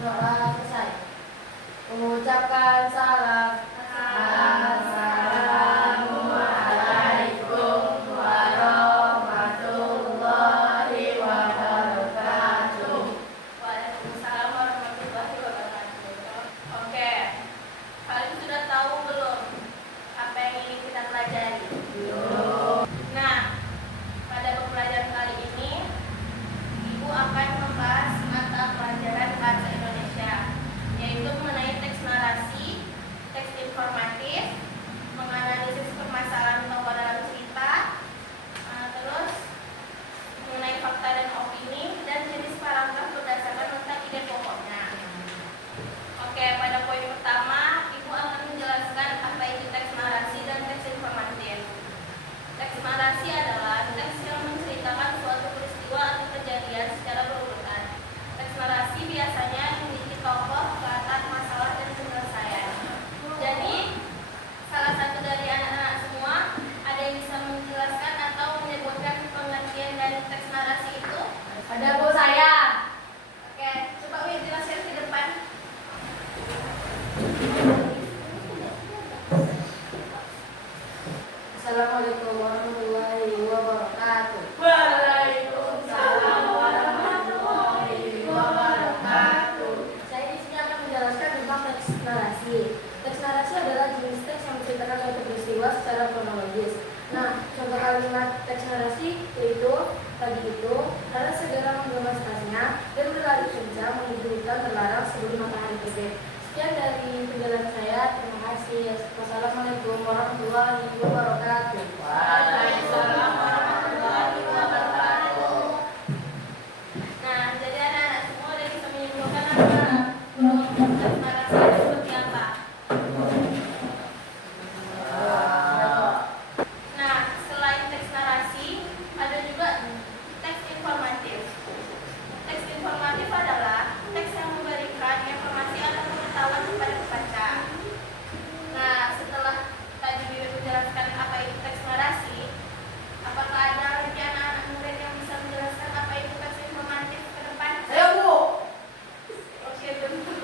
Doa selesai. Mengucapkan salam. Assalamualaikum warahmatullahi wabarakatuh. Waalaikumsalam warahmatullahi wabarakatuh. Oke, kalian sudah tahu belum apa yang ingin kita pelajari? Belum. Nah, pada pembelajaran kali ini, Ibu akan membahas mata pelajaran bahasa Indonesia, yaitu mengenai teks narasi, teks informatif, menganalisis permasalahan tokoh dalam cerita, terus mengenai fakta dan opini, dan jenis paragraf berdasarkan nota ide pokoknya. Oke, pada poin pertama, Ibu akan menjelaskan apa itu teks narasi dan teks informatif. Teks narasi adalah teks yang menceritakan suatu peristiwa atau kejadian secara berurutan. Teks narasi biasanya memiliki tokoh, latar, masalah, dan penyelesaian. Jadi, salah satu dari anak-anak semua ada yang bisa menjelaskan atau menyebutkan pengertian dari teks narasi itu? Ada Bu saya. Oke, coba Wi jelaskan di depan. Assalamualaikum warahmatullahi wabarakatuh. Waalaikumsalam warahmatullahi wabarakatuh. Saya di sini akan menjelaskan tentang teks narasi. Teks narasi adalah jenis teks yang menceritakan suatu peristiwa secara kronologis. Nah, contoh kalimat teks narasi yaitu pagi itu Rara segera menggemas tasnya dan berlari kencang menuju hutan terlarang sebelum matahari terbit. Sekian dari penjelasan saya. Terima kasih. Wassalamualaikum warahmatullahi wabarakatuh. Waalaikumsalam warahmatullahi wabarakatuh. Nah, jadi anak-anak semua udah bisa menyimpulkan apa golongan teks narasi itu seperti apa? Nah, selain teks narasi, ada juga teks informatif. Teks informatif adalah teks yang memberikan informasi atau pengetahuan kepada pembaca. Nah, setelah tadi Bibi menjelaskan apa itu teks narasi, apakah ada lagi anak-anak murid yang bisa menjelaskan apa itu teks informatif ke depan? Ayo Bu. Oke, bentar.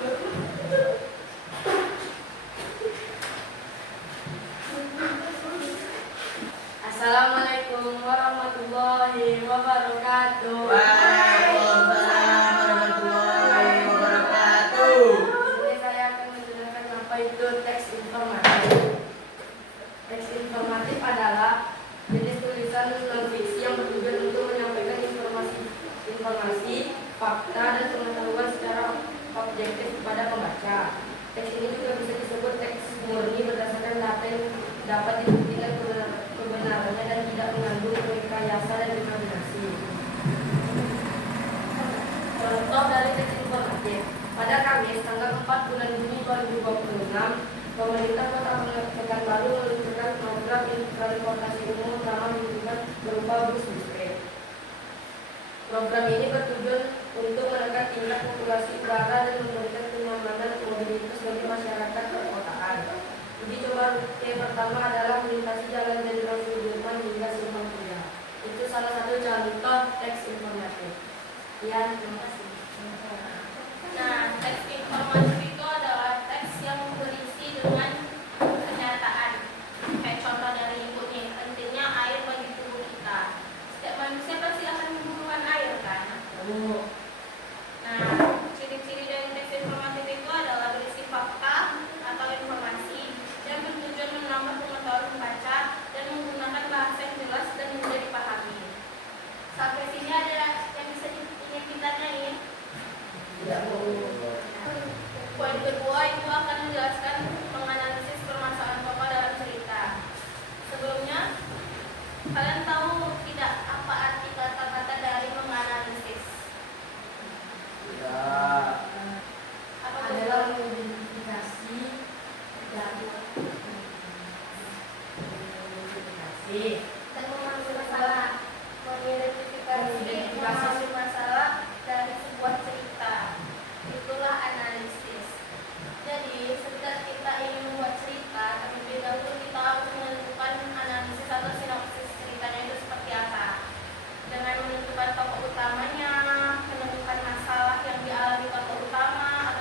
Assalamualaikum warahmatullahi wabarakatuh. Waalaikumsalam warahmatullahi wabarakatuh. Di sini saya akan menjelaskan apa itu teks informatif. Teks informatif adalah jenis tulisan non-fiksi yang bertujuan untuk menyampaikan informasi, fakta, dan pengetahuan secara objektif kepada pembaca. Teks ini juga bisa disebut teks murni berdasarkan data yang dapat dibuktikan kebenarannya dan tidak mengandung rekayasa dan imajinasi. Contoh dari teks informatif. Pada Kamis, tanggal 4 bulan Juni 2026, pemerintah Kota Pekanbaru meluncurkan program transportasi umum ramah lingkungan berupa bus listrik. Program ini bertujuan untuk menekan tingkat populasi udara dan memberikan kenyamanan mobilitas bagi masyarakat perkotaan. Uji coba rute pertama adalah melintasi Jalan Jenderal Sudirman hingga Simpang Kuda. Itu salah satu contoh teks informatif. Ya, terima kasih. Nah, teks informatif itu adalah teks yang berisi dengan kenyataan. Kayak contoh dari Ibu nih, pentingnya air bagi tubuh kita. Setiap manusia pasti akan membutuhkan air kan? Nah, ciri-ciri dari teks informatif itu adalah berisi fakta atau informasi yang bertujuan menambah pengetahuan pembaca dan menggunakan bahasa yang jelas dan mudah dipahami. Sampai sini ada yang bisa ingin kita tanyain? Tidak Bu. Poin kedua, Ibu akan menjelaskan menganalisis permasalahan tokoh dalam cerita. Sebelumnya, kalian tahu tidak apa arti kata-kata dari menganalisis? Ya, Apa itu? Adalah mengidentifikasi dan Dan memahami masalah. Memahami masalah dari sebuah cerita. Itulah analisis. Jadi, setiap kita ingin membuat cerita, terlebih dahulu kita harus menentukan analisis atau sinopsis ceritanya itu seperti apa. Dengan menentukan tokoh utamanya, menemukan masalah yang dialami tokoh utama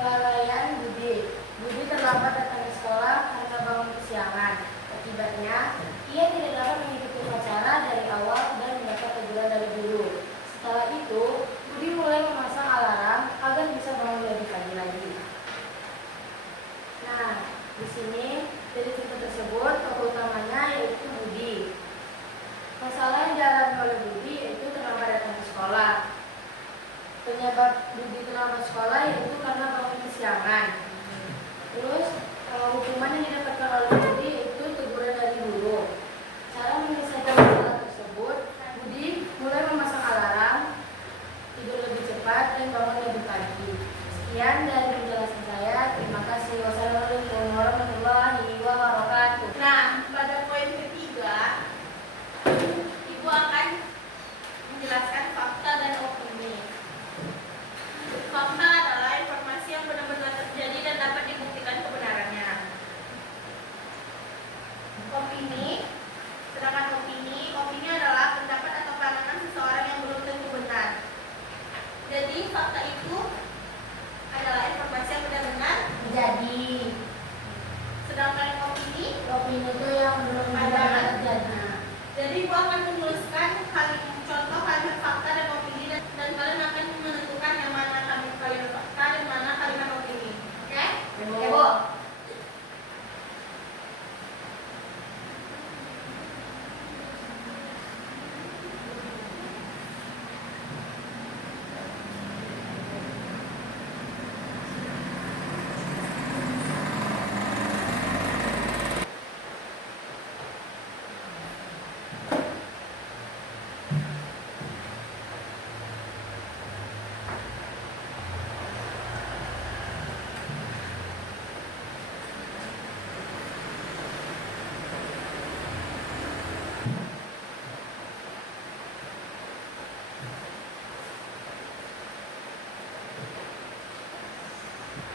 Kelalaian Budi. Budi terlambat datang ke sekolah karena bangun kesiangan. Akibatnya, ia tidak dapat mengikuti upacara dari awal dan mendapat teguran dari guru. Setelah itu, Budi mulai memasang alarm agar bisa bangun lebih pagi lagi. Nah, di sini dari cerita tersebut tokoh utamanya yaitu Budi. Masalah yang dialami oleh Budi yaitu terlambat datang ke sekolah. Penyebab Budi terlambat sekolah yaitu karena bangun kesiangan. Terus hukuman yang didapatkan oleh Budi yaitu teguran dari guru. Cara menyelesaikan masalah tersebut, Budi mulai memasang alarm, tidur lebih cepat dan bangun lebih pagi. Sekian dari penjelasan saya. Terima kasih. Wassalamualaikum warahmatullahi wabarakatuh. Nah, pada poin ketiga, Ibu akan menjelaskan fakta dan opini. Fakta adalah informasi yang benar-benar terjadi dan dapat dibuktikan kebenarannya. Sedangkan opini adalah pendapat atau pandangan seseorang yang belum tentu benar. Jadi fakta itu adalah informasi yang benar-benar Jadi, sedangkan opini itu yang belum Pandangan. terjadi. Jadi Ibu akan menuliskan contoh kalimat fakta dan opini dan kalian akan menentukan yang mana kalimat fakta dan mana kalimat opini. Oke? Oke, Bu.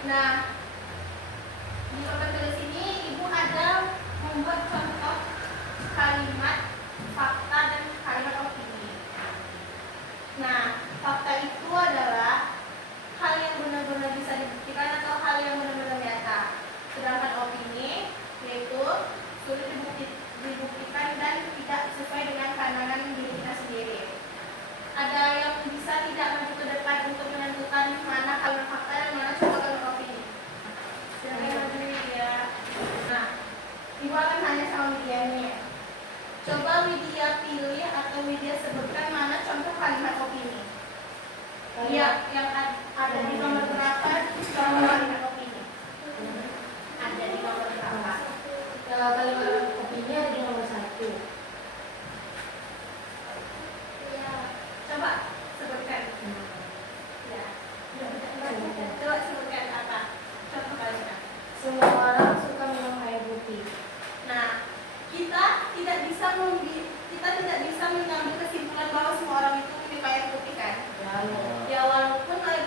Nah, di papan tulis ini Ibu ada membuat contoh kalimat fakta dan kalimat opini. Nah, fakta itu adalah hal yang benar-benar bisa dibuktikan atau hal yang benar-benar nyata. Sedangkan opini yaitu sulit dibuktikan dan tidak sesuai dengan pandangan diri kita sendiri. Ada yang bisa tidak maju ke depan untuk menentukan mana kalimat fakta dan mana coba kalimat opini. Silakan maju Widya. Nah, Ibu akan tanya sama Widya nih. Coba Widya pilih atau Widya sebutkan mana contoh kalimat opini. Iya, yang ada di nomor berapa contoh kalimat opini? Ada di nomor berapa? Kalimat opini ada di nomor 1. Iya. Coba sebutkan. Ya. Coba sebutkan apa? Contoh kalimat. Semua orang suka minum air putih. Nah, kita tidak bisa mengambil kesimpulan bahwa semua orang itu menyukai air putih kan? Ya, Ya walaupun air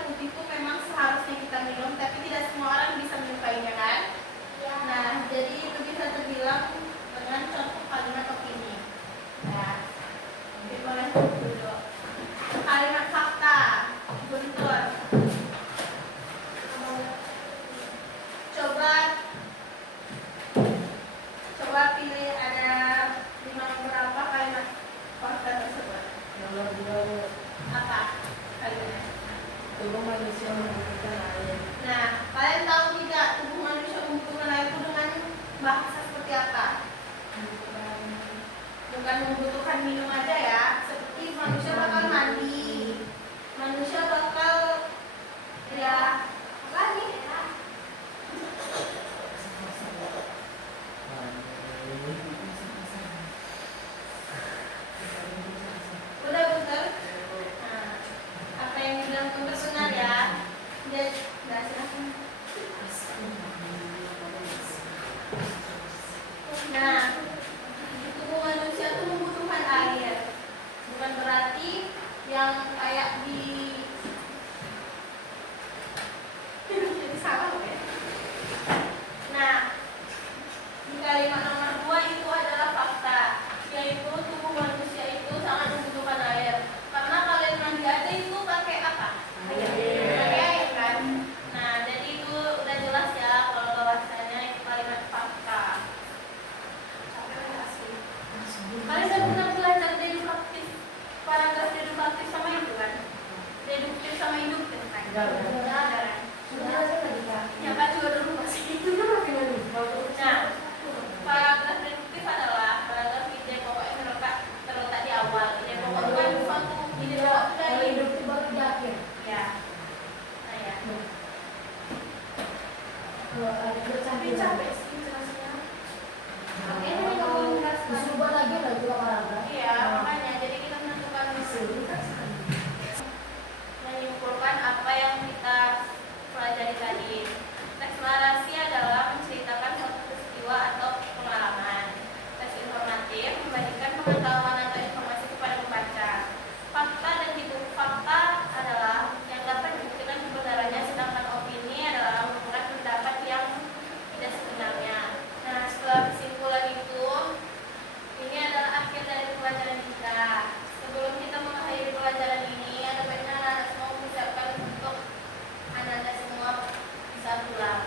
Tapi capek sih jelasnya. Oke, ini kamu menjelaskan. Disubah lagi lah itu paragraf. Iya, makanya jadi kita menentukan menyimpulkan apa yang kita pelajari tadi. Teks narasi adalah menceritakan suatu peristiwa atau pengalaman. Teks informatif membagikan pengetahuan atau informasi kepada pembaca. Fakta dan hitung fakta adalah yang dapat dibuktikan kebenarannya, sedangkan opini adalah merupakan pendapat yang tidak sebenarnya. Nah, setelah kesimpulan itu, ini adalah akhir dari pelajaran kita. Sebelum kita mengakhiri pelajaran ini, ada baiknya anak-anak semua mengucapkan untuk anak-anak semua bisa pulang.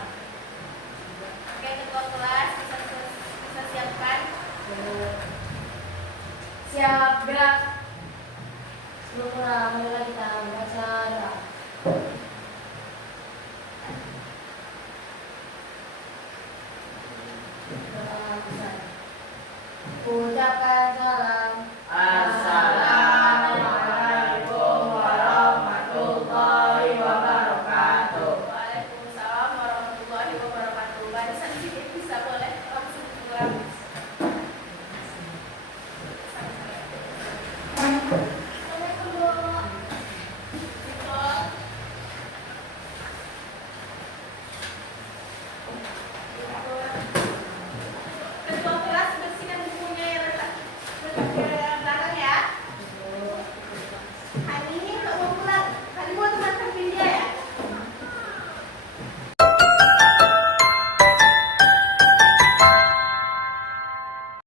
Oke, ketua kelas bisa siapkan. Siap, gerak. Sebelum mulai kita baca doa. Doa besar. Ucapkan